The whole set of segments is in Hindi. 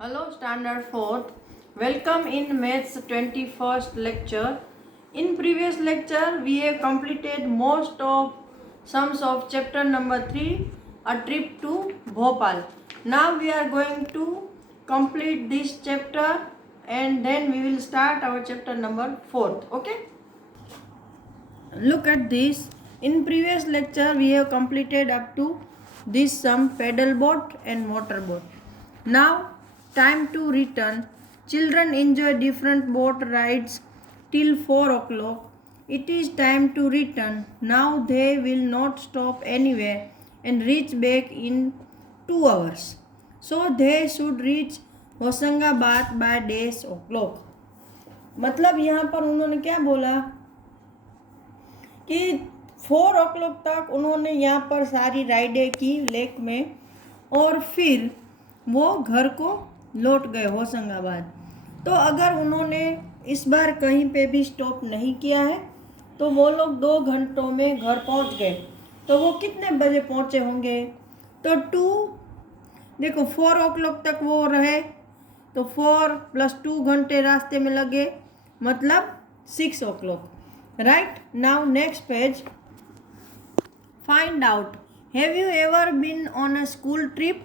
Hello, Standard 4th. Welcome in Maths 21st lecture. In previous lecture, we have completed most of sums of chapter number 3, a trip to Bhopal. Now we are going to complete this chapter and then we will start our chapter number 4th. Okay? Look at this. In previous lecture, we have completed up to this sum pedal boat and motor boat. Now, time to return. Children enjoy different boat rides till 4 o'clock. It is time to return. Now they will not stop anywhere and reach back in 2 hours. So they should reach Hoshangabad by dash o'clock. मतलब यहाँ पर उन्होंने क्या बोला कि 4 o'clock तक उन्होंने यहाँ पर सारी राइडें की लेक में और फिर वो घर को लौट गए होशंगाबाद। तो अगर उन्होंने इस बार कहीं पे भी स्टॉप नहीं किया है तो वो लोग 2 घंटों में घर पहुँच गए। तो वो कितने बजे पहुँचे होंगे? तो देखो 4 o'clock तक वो रहे तो 4 + 2 घंटे रास्ते में लगे, मतलब 6 o'clock. Right? Now next page. Find out. Have you ever been on a school trip?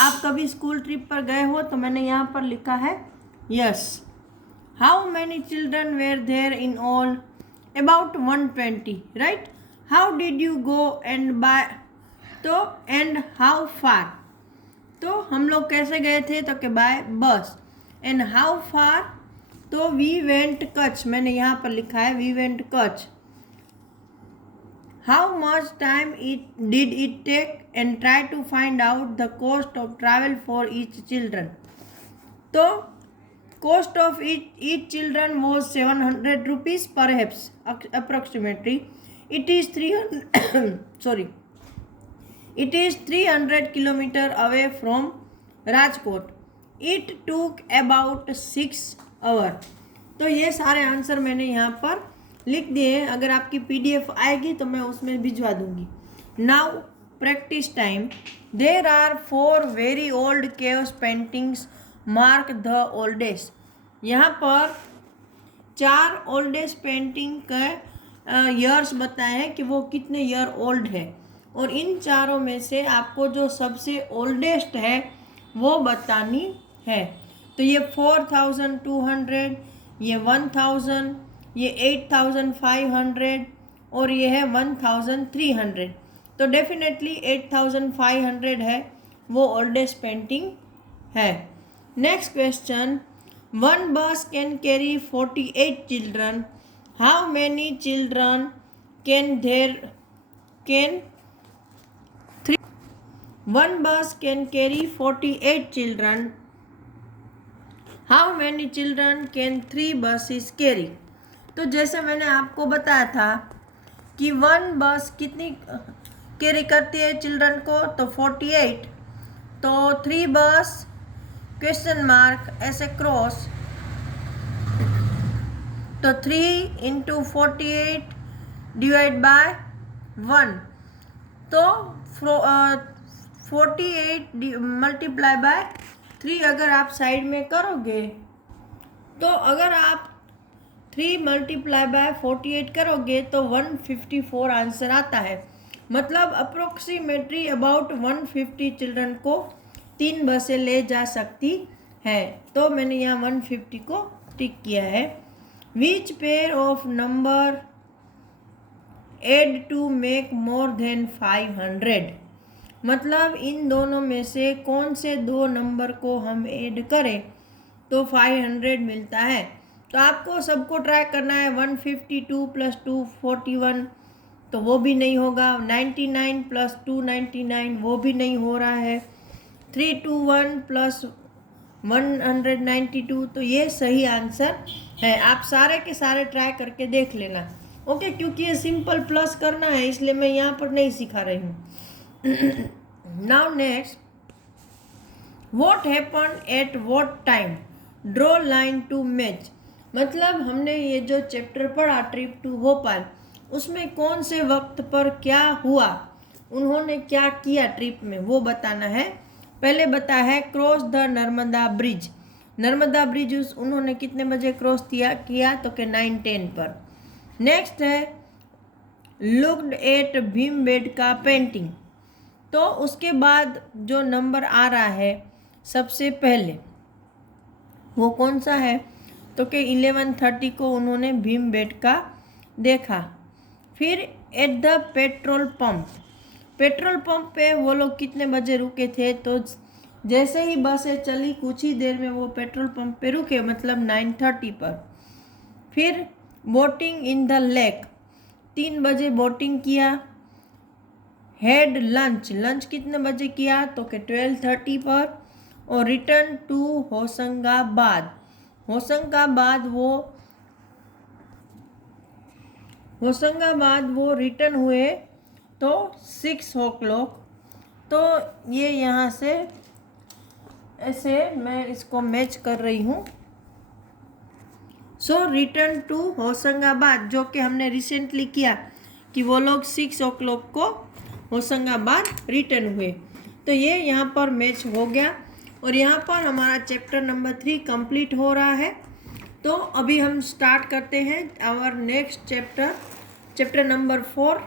आप कभी स्कूल ट्रिप पर गए हो? तो मैंने यहाँ पर लिखा है yes. How many children were there in all? About 120. Right? How did you go and by? तो and how far? तो हम लोग कैसे गए थे? तो कि बाय बस. And how far? तो वी वेंट कच्छ, मैंने यहाँ पर लिखा है we went Kutch. How much time did it take and try to find out the cost of travel for each children. तो cost of each children was 700 rupees perhaps approximately. It is 300 kilometre away from Rajkot. It took about 6 hours. तो ये सारे आंसर मैंने यहाँ पर लिख दिए हैं. अगर आपकी PDF आएगी तो मैं उसमें भिजवा दूंगी. Now practice time. There are 4 very old caves paintings mark the oldest. यहाँ पर 4 ओल्डेस्ट पेंटिंग का ईयर्स बताए हैं कि वो कितने ईयर ओल्ड है और इन चारों में से आपको जो सबसे ओल्डेस्ट है वो बतानी है. तो ये 4200, ये 1000, ये 8500 और ये है 1300. तो डेफिनेटली 8500 है वो ओल्डेस्ट पेंटिंग है. Next question. One bus can carry 48 children. How many children one bus can carry 48 children. How many children can 3 buses carry. तो जैसे मैंने आपको बताया था कि 1 बस कितनी कैरी करती है चिल्ड्रन को, तो 48. तो 3 बस क्वेश्चन मार्क ऐसे क्रॉस, तो 3 × 48 डिवाइड बाय 1. तो 48 मल्टीप्लाई बाय 3 अगर आप साइड में करोगे तो अगर आप 3 × 48 करोगे तो 154 आंसर आता है. मतलब अप्रोक्सीमेटली अबाउट 150 चिल्ड्रन को 3 बसें ले जा सकती है. तो मैंने यहाँ 150 को टिक किया है. Which pair of number add to make more than 500. मतलब इन दोनों में से कौन से 2 नंबर को हम ऐड करें तो 500 मिलता है. तो आपको सबको ट्राई करना है. 152 + 2 41, तो वो भी नहीं होगा. 99 + 2 99, वो भी नहीं हो रहा है. 321 + 192, तो ये सही आंसर है. आप सारे के सारे ट्राई करके देख लेना. ओके, क्योंकि ये सिंपल प्लस करना है इसलिए मैं यहाँ पर नहीं सिखा रही हूँ. Now next, what happened at what time? Draw line to match. मतलब हमने ये जो चैप्टर पढ़ा ट्रिप टू भोपाल, उसमें कौन से वक्त पर क्या हुआ, उन्होंने क्या किया ट्रिप में, वो बताना है. पहले बताया है cross the Narmada bridge. Narmada bridge उन्होंने कितने बजे क्रॉस किया तो कि 9:10 पर। नेक्स्ट है लुक्ड एट भीमबेटका पेंटिंग। तो उसके बाद जो नंबर आ रहा है सबसे पहले वो कौन सा है तो कि 11:30 को उन्होंने भीमबेटका देखा। फिर एट द पेट्रोल पंप पे वो लोग कितने बजे रुके थे तो जैसे ही बसें चली कुछ ही देर में वो पेट्रोल पंप पे रुके, मतलब 9:30 पर। फिर बोटिंग इन द लेक, 3 बजे बोटिंग किया। हैड लंच कितने बजे किया तो कि 12:30 पर। और रिटर्न टू होशंगाबाद वो रिटर्न हुए तो 6 o'clock। तो ये यहाँ से ऐसे मैं इसको मैच कर रही हूँ। सो रिटर्न टू होशंगाबाद जो कि हमने रिसेंटली किया कि वो लोग 6 o'clock को होशंगाबाद रिटर्न हुए। तो ये यहाँ पर मैच हो गया और यहाँ पर हमारा चैप्टर नंबर 3 कंप्लीट हो रहा है। तो अभी हम स्टार्ट करते हैं our next chapter number 4,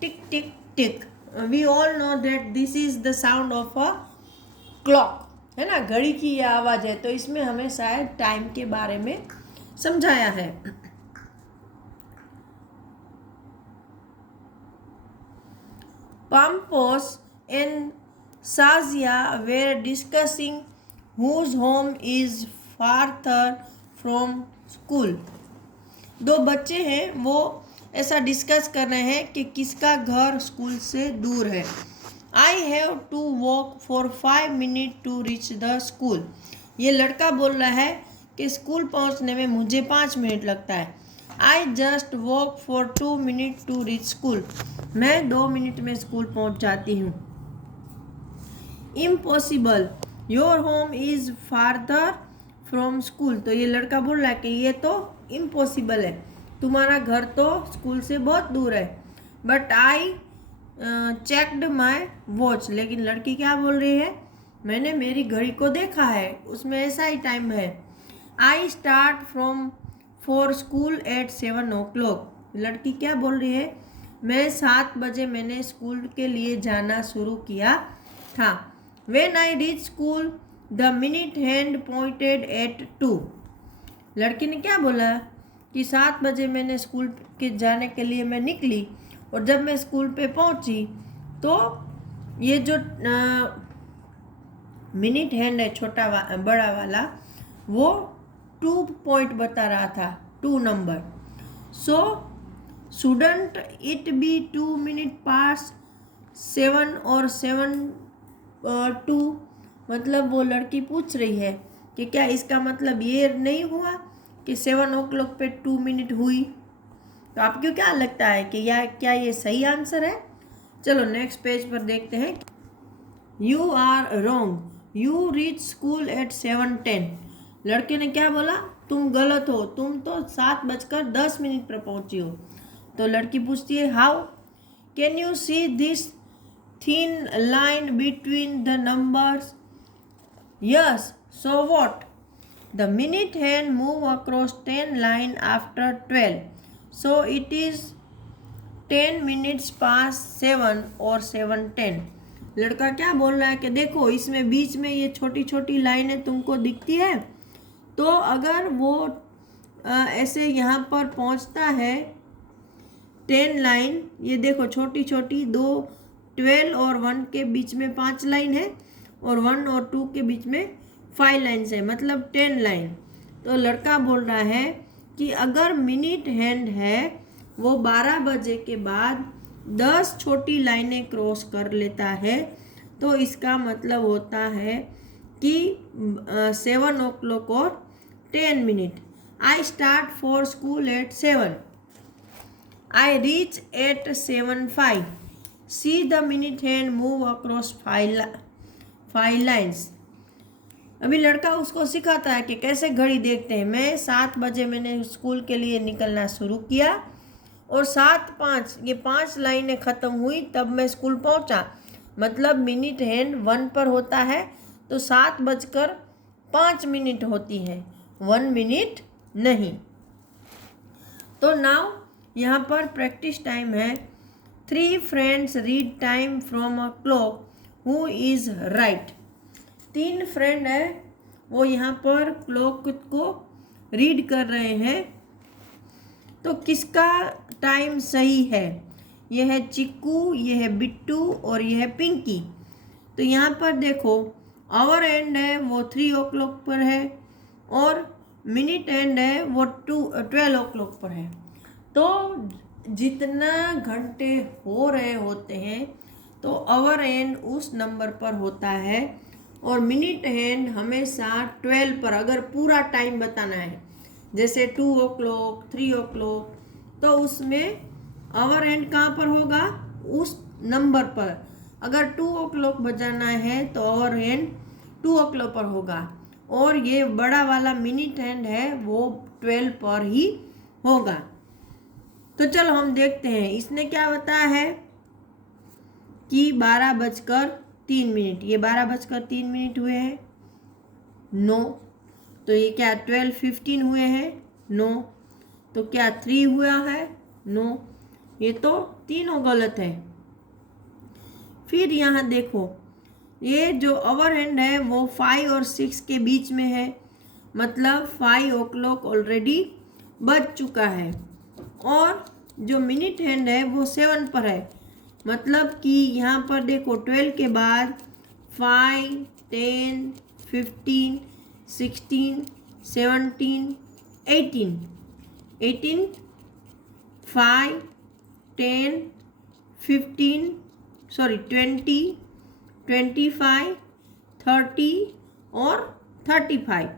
tick tick tick. We all know that this is the sound of a clock, है ना, घड़ी की यह आवाज़ है। तो इसमें हमें शायद टाइम के बारे में समझाया है। Pampos and Sazia were discussing whose home is farther from school। 2 बच्चे हैं वो ऐसा डिस्कस कर रहे हैं कि किसका घर स्कूल से दूर है। I have to walk for 5 minutes to reach the school. ये लड़का बोल रहा है कि स्कूल पहुंचने में मुझे 5 मिनट लगता है। I just walk for 2 minutes to reach school. मैं 2 मिनट में स्कूल पहुंच जाती हूँ। Impossible, your home is farther from school. तो ये लड़का बोल रहा है कि ये तो इम्पॉसिबल है, तुम्हारा घर तो स्कूल से बहुत दूर है। But I checked my watch. लेकिन लड़की क्या बोल रही है, मैंने मेरी घड़ी को देखा है, उसमें ऐसा ही टाइम है। I start from for school eight 7 o'clock। लड़की क्या बोल रही है, मैं 7 बजे मैंने स्कूल के लिए जाना शुरू किया था। When I reached school the minute hand pointed eight 2। लड़की ने क्या बोला कि 7 बजे मैंने स्कूल के जाने के लिए मैं निकली और जब मैं स्कूल पे पहुंची तो ये जो मिनट हैंड है छोटा बड़ा वाला वो 2 पॉइंट बता रहा था, 2 number. So shouldn't it be 2 minutes past 7 और 7:02। मतलब वो लड़की पूछ रही है कि क्या इसका मतलब ये नहीं हुआ कि 7 o'clock पे 2 मिनट हुई। तो आपको क्या लगता है कि क्या ये सही आंसर है? चलो नेक्स्ट पेज पर देखते हैं। You are wrong, you reach school at 7:10। लड़के ने क्या बोला, तुम गलत हो, तुम तो 7:10 पर पहुंची हो। तो लड़की पूछती है how can you see this thin line between the numbers. Yes, so what. The minute hand move across 10 line after 12, so it is 10 minutes past 7 और 7:10। लड़का क्या बोल रहा है कि देखो इसमें बीच में ये छोटी छोटी लाइनें तुमको दिखती है, तो अगर वो ऐसे यहाँ पर पहुँचता है 10 लाइन, ये देखो छोटी छोटी 12 और 1 के बीच में 5 लाइन है और 1 और 2 के बीच में 5 लाइन्स है, मतलब 10 लाइन। तो लड़का बोल रहा है कि अगर मिनट हैंड है वो 12 बजे के बाद 10 छोटी लाइनें क्रॉस कर लेता है, तो इसका मतलब होता है कि 7 o'clock और 10 minutes। I start for school eight 7। I reach at 7:05। See the minute hand move across 5 lines. अभी लड़का उसको सिखाता है कि कैसे घड़ी देखते हैं। मैं 7 बजे मैंने स्कूल के लिए निकलना शुरू किया और 7:05 ये 5 लाइनें ख़त्म हुई तब मैं स्कूल पहुंचा। मतलब मिनट हैंड 1 पर होता है तो 7:05 होती है, 1 मिनट नहीं। तो नाउ यहाँ पर प्रैक्टिस टाइम है। 3 friends read time from a clock, who is right. 3 friend है, वो यहाँ पर क्लॉक को रीड कर रहे हैं, तो किसका टाइम सही है? ये है चिक्कू, ये है बिट्टू और ये है पिंकी। तो यहाँ पर देखो आवर एंड है वो 3 o'clock पर है और मिनट एंड है वो 12 o'clock पर है। तो जितना घंटे हो रहे होते हैं तो आवर एंड उस नंबर पर होता है और मिनट हैंड हमेशा 12 पर, अगर पूरा टाइम बताना है जैसे 2 o'clock 3 o'clock, तो उसमें आवर एंड कहाँ पर होगा? उस नंबर पर। अगर 2 o'clock बजाना है तो आवर एंड 2 o'clock पर होगा और ये बड़ा वाला मिनट हैंड है वो 12 पर ही होगा। तो चलो हम देखते हैं इसने क्या बताया है कि 12:03। ये 12:03 हुए हैं? नो। तो ये क्या 12:15 हुए हैं? नो। तो क्या 3 हुआ है? नो। ये तो तीनों गलत है। फिर यहाँ देखो ये जो आवर हैंड है वो 5 और 6 के बीच में है, मतलब 5 o'clock ऑलरेडी बज चुका है। और जो मिनट हैंड है वो 7 पर है, मतलब कि यहाँ पर देखो 12 के बाद 5, 10, 15, 16, 17, 18, 5, 10, 15, 20, 25, 30 और 35,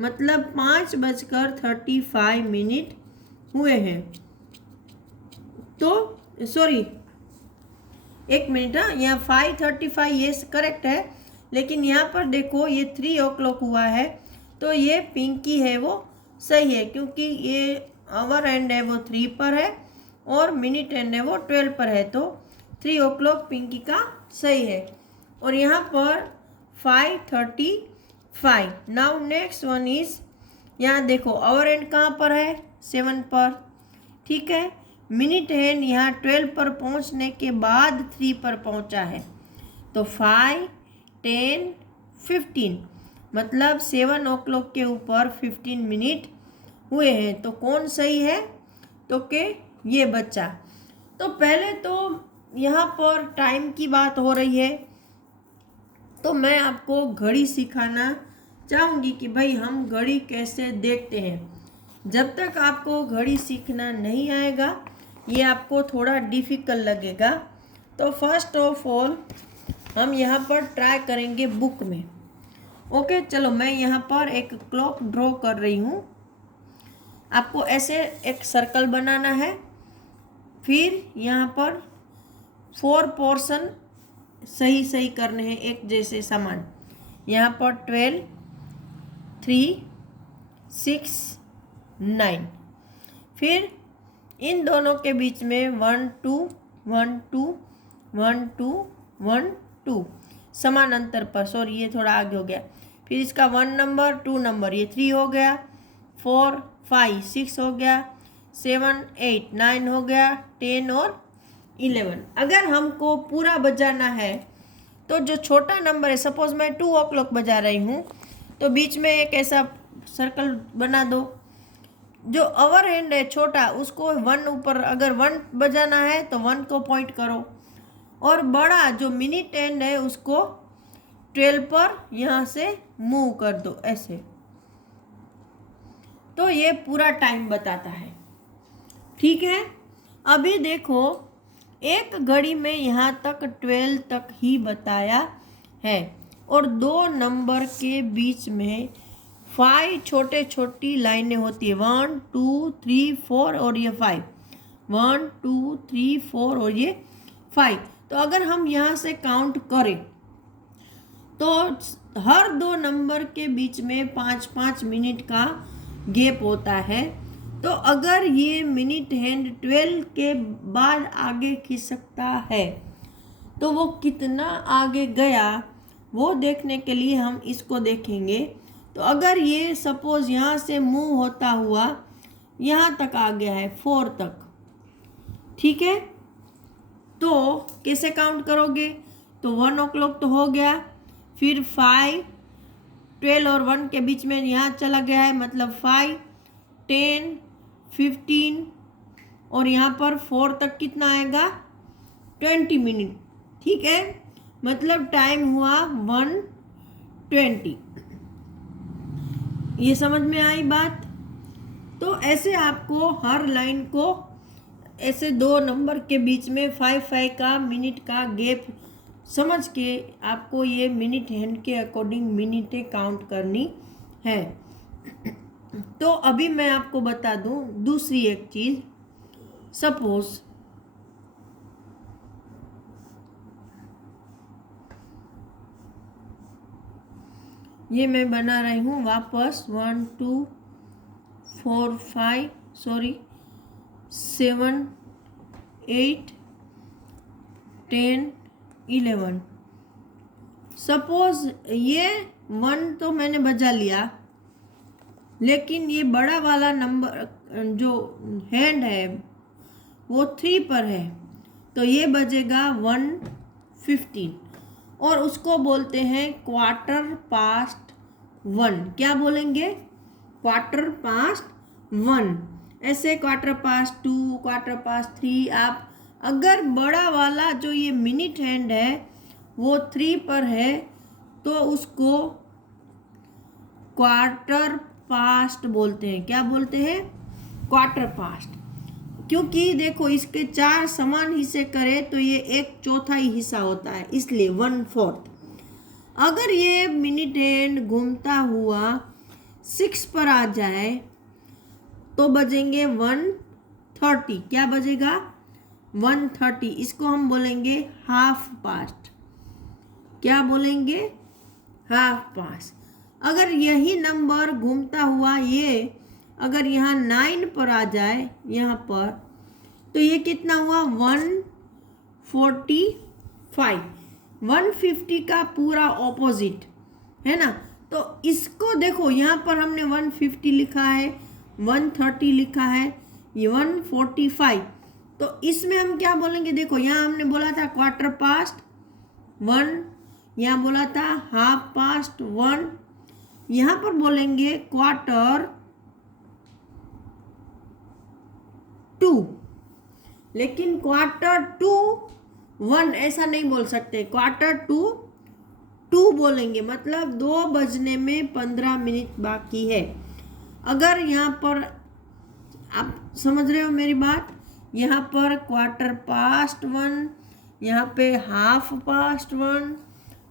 मतलब 5:35 हुए हैं। तो सॉरी 1 मिनट, यहाँ 5:35 ये करेक्ट है, लेकिन यहाँ पर देखो ये 3 o'clock हुआ है तो ये पिंकी है वो सही है, क्योंकि ये आवर एंड है वो 3 पर है और मिनट एंड है वो 12 पर है, तो 3 o'clock पिंकी का सही है। और यहाँ पर 5:35। नाउ नेक्स्ट वन इज, यहाँ देखो आवर एंड कहाँ पर है? 7 पर, ठीक है। मिनट हैंड यहाँ 12 पर पहुँचने के बाद 3 पर पहुँचा है, तो 5, 10, 15, मतलब 7 o'clock के ऊपर 15 मिनट हुए हैं। तो कौन सही है? तो के ये बच्चा। तो पहले तो यहाँ पर टाइम की बात हो रही है, तो मैं आपको घड़ी सिखाना चाहूँगी कि भाई हम घड़ी कैसे देखते हैं। जब तक आपको घड़ी सीखना नहीं आएगा ये आपको थोड़ा डिफ़िकल्ट लगेगा। तो फर्स्ट ऑफ ऑल हम यहाँ पर ट्राई करेंगे बुक में। ओके, चलो मैं यहाँ पर एक क्लॉक ड्रॉ कर रही हूँ। आपको ऐसे एक सर्कल बनाना है, फिर यहाँ पर 4 पोर्शन सही सही करने हैं एक जैसे समान। यहाँ पर 12, 3, 6, 9, फिर इन दोनों के बीच में 1, 2, 1, 2, 1, 2, 1, 2 समान अंतर पर, सॉरी ये थोड़ा आगे हो गया। फिर इसका 1 नंबर 2 नंबर, ये 3 हो गया, 4, 5, 6 हो गया, 7, 8, 9 हो गया, 10 और 11। अगर हमको पूरा बजाना है तो जो छोटा नंबर है, सपोज मैं 2 o'clock बजा रही हूँ, तो बीच में एक ऐसा सर्कल बना दो। जो आवर हैंड है छोटा उसको 1 ऊपर, अगर 1 बजाना है तो 1 को पॉइंट करो, और बड़ा जो मिनट हैंड है उसको 12 पर यहाँ से मूव कर दो ऐसे। तो ये पूरा टाइम बताता है, ठीक है। अभी देखो एक घड़ी में यहाँ तक 12 तक ही बताया है और 2 नंबर के बीच में 5 छोटे छोटी लाइनें होती है, 1, 2, 3, 4 और ये 5, 1, 2, 3, 4 और ये 5। तो अगर हम यहाँ से काउंट करें तो हर 2 नंबर के बीच में 5-5 मिनट का गैप होता है। तो अगर ये मिनट हैंड 12 के बाद आगे खिसकता है तो वो कितना आगे गया वो देखने के लिए हम इसको देखेंगे। तो अगर ये सपोज यहाँ से मूव होता हुआ यहाँ तक आ गया है 4 तक, ठीक है, तो कैसे काउंट करोगे? तो 1 o'clock तो हो गया, फिर 5, 12 और 1 के बीच में यहाँ चला गया है, मतलब 5, 10, 15 और यहाँ पर 4 तक कितना आएगा? 20 मिनट, ठीक है, मतलब टाइम हुआ 1:20। ये समझ में आई बात? तो ऐसे आपको हर लाइन को ऐसे 2 नंबर के बीच में 5 का मिनट का गैप समझ के आपको ये मिनट हैंड के अकॉर्डिंग मिनटें काउंट करनी है। तो अभी मैं आपको बता दूं दूसरी एक चीज़। सपोज ये मैं बना रही हूँ वापस 1 2 4 5 7 8 10 11। सपोज ये 1 तो मैंने बजा लिया, लेकिन ये बड़ा वाला नंबर जो हैंड है वो 3 पर है, तो ये बजेगा 1:15 और उसको बोलते हैं 1:15। क्या बोलेंगे? 1:15। ऐसे 1:15, 1:15। आप अगर बड़ा वाला जो ये मिनट हैंड है वो 3 पर है तो उसको 1/4 बोलते हैं। क्या बोलते हैं? 1/4। क्योंकि देखो इसके 4 समान हिस्से करें तो ये 1/4 हिस्सा होता है, इसलिए 1/4। अगर ये मिनट हैंड घूमता हुआ 6 पर आ जाए तो बजेंगे 1:30। क्या बजेगा? 1:30। इसको हम बोलेंगे 1/2। क्या बोलेंगे? 1/2। अगर यही नंबर घूमता हुआ ये अगर यहाँ 9 पर आ जाए यहाँ पर, तो ये कितना हुआ? 1:45। 1:50 का पूरा ऑपोजिट है ना। तो इसको देखो, यहाँ पर हमने 1:50 लिखा है, 1:30 लिखा है, ये 1:45। तो इसमें हम क्या बोलेंगे? देखो यहाँ हमने बोला था 1/4, यहाँ बोला था 1/2, यहाँ पर बोलेंगे 1/4, लेकिन 1/4 ऐसा नहीं बोल सकते, 1/4 बोलेंगे, मतलब 2 बजने में 15 मिनट बाकी है। अगर यहाँ पर आप समझ रहे हो मेरी बात, यहाँ पर 1/4, यहाँ पे 1/2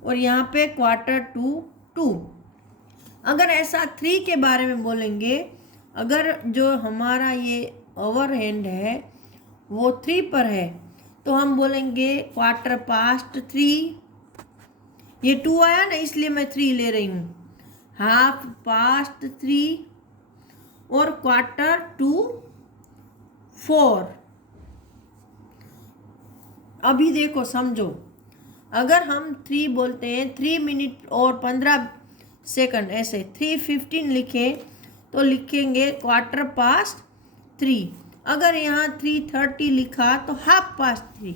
और यहाँ पे 1/4 अगर ऐसा 3 के बारे में बोलेंगे, अगर जो हमारा ये ओवर हैंड है वो 3 पर है तो हम बोलेंगे 1/4 ये 2 आया ना, इसलिए मैं 3 ले रही हूँ। 1/2 और 1/4। अभी देखो समझो, अगर हम 3 बोलते हैं, 3 मिनट और 15 सेकंड, ऐसे 3:15 लिखें तो लिखेंगे 1/4। अगर यहाँ 3:30 लिखा तो 1/2।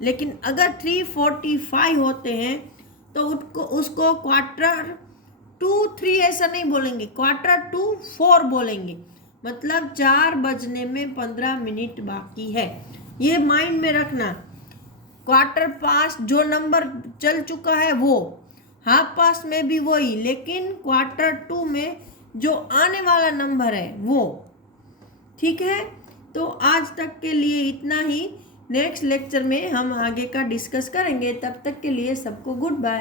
लेकिन अगर 3:45 होते हैं तो उसको 1/4 ऐसा नहीं बोलेंगे, 1/4 बोलेंगे, मतलब 4 बजने में 15 मिनट बाकी है। ये माइंड में रखना। 1/4 जो नंबर चल चुका है वो, 1/2 में भी वही, लेकिन 1/4 में जो आने वाला नंबर है वो, ठीक है। तो आज तक के लिए इतना ही। नेक्स्ट लेक्चर में हम आगे का डिस्कस करेंगे। तब तक के लिए सबको गुड बाय।